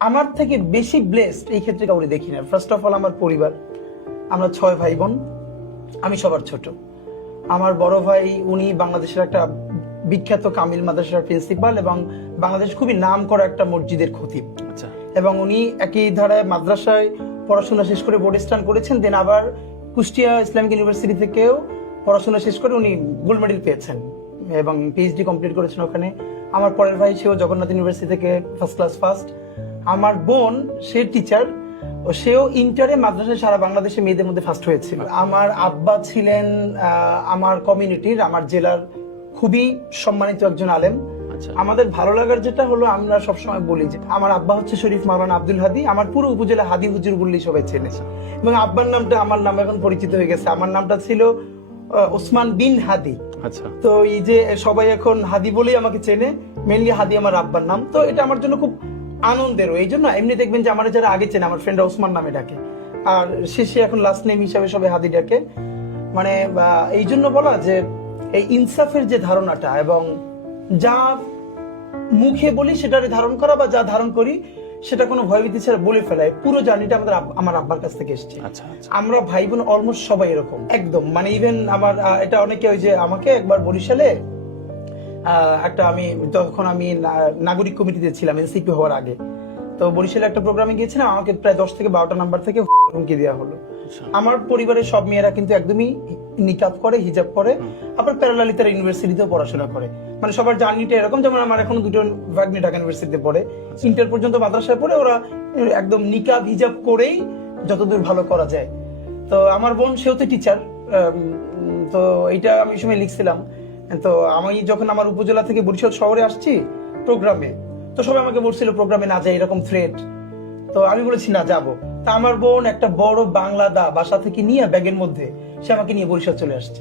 আমার থেকে বেশি ব্লেসড এই ক্ষেত্রে কাউরে দেখি না। ফার্স্ট অফ অল আমার পরিবার, আমরা 6 ভাই বোন, আমি সবার ছোট। আমার বড় ভাই উনি বাংলাদেশের একটা বিখ্যাত কামিল মাদ্রাসার প্রিন্সিপাল এবং বাংলাদেশ খুবই নাম করা একটা মসজিদের খতিব। আচ্ছা। এবং উনি একই ধারায় মাদ্রাসায় পড়াশোনা শেষ করে বোর্ড স্টান করেছেন, দেন আবার কুষ্টিয়া ইসলামিক ইউনিভার্সিটি থেকেও পড়াশোনা শেষ করে উনি গোল্ড মেডেল পেয়েছেন এবং পিএইচডি কমপ্লিট করেছেন ওখানে। আমার পরের ভাই সেও জগন্নাথ ইউনিভার্সিটি থেকে ফার্স্ট ক্লাস ফার্স্ট। আমার বোন সে টিচার, সেও ইন্টারে মাদ্রাসায় সারা বাংলাদেশে মেয়েদের মধ্যে ফার্স্ট হয়েছিল। আমার আব্বা ছিলেন আমার কমিউনিটির, আমার জেলার খুবই সম্মানিত একজন আলেম। আমাদের ভালো লাগার যেটা হলো, আমরা সবসময় বলি যে আমার আব্বা হচ্ছে শরীফ মাওলানা আব্দুল হাদী, আমার পুরো উপজেলা হাদী হুজুর বললেই সবাই চেনে। এবং আব্বার নামটা আমার নাম এখন পরিচিত হয়ে গেছে, আমার নামটা ছিল ওসমান বিন হাদী। আচ্ছা। তো এই যে সবাই এখন হাদী বলেই আমাকে চেনে, মেনলি হাদী আমার আব্বার নাম। তো এটা আমার জন্য খুব আনন্দেরও। এই জন্য এমনি দেখবেন যে আমার যারা আগে চেনে, আমার ফ্রেন্ডরা ওসমান নামে ডাকে, আর শেষে এখন লাস্ট নেম হিসাবে সবাই হাদী ডাকে। মানে এই জন্য বলা যে এই ইনসাফের যে ধারণাটা এবং যা মুখে বলি সেটারে ধারণ করা, বা যা ধারণ করি সেটা কোনো ভয়ভীতি ছাড়া বলে ফেলায়, পুরো জার্নিটা আমার আব্বার কাছ থেকে এসেছে। আচ্ছা। আমরা ভাই বোন অলমোস্ট সবাই এরকম একদম। মানে ইভেন আমার এটা অনেকে ওই যে আমাকে একবার বরিশালে একটা, তখন আমি নাগরিক কমিটিতে ছিলাম এনসিপি হওয়ার আগে। তো বরিশালে একটা প্রোগ্রামে গিয়েছিলাম, আমাকে প্রায় 10 থেকে 12টা নাম্বার থেকে হুমকি দেওয়া হলো। আমার পরিবারের সব মেয়েরা কিন্তু একদমই নিকাব করে, হিজাব করে, আবার প্যারালালি তারা ইউনিভার্সিটিতেও পড়াশোনা করে। মানে সবার জার্নিটা এরকম, যেমন আমার এখন দুটো ভাগ্নি ঢাকা ইউনিভার্সিটিতে পড়ে, ইন্টার পর্যন্ত মাদ্রাসায় পড়ে, ওরা একদম নিকাব হিজাব করেই যতদূর ভালো করা যায়। তো আমার বোন সেও তো টিচার, তো এইটা আমি সময় লিখছিলাম। তো আমি যখন আমার উপজেলা থেকে বরিশাল শহরে আসছি প্রোগ্রামে, তো সবাই আমাকে বলছিল প্রোগ্রামে না যায়, এরকম থ্রেট। তো আমি বলেছি না যাবো। তা আমার বোন একটা বড় বাংলা দা বাসা থেকে নিয়ে ব্যাগের মধ্যে সে আমাকে নিয়ে বরিশাল চলে আসছে।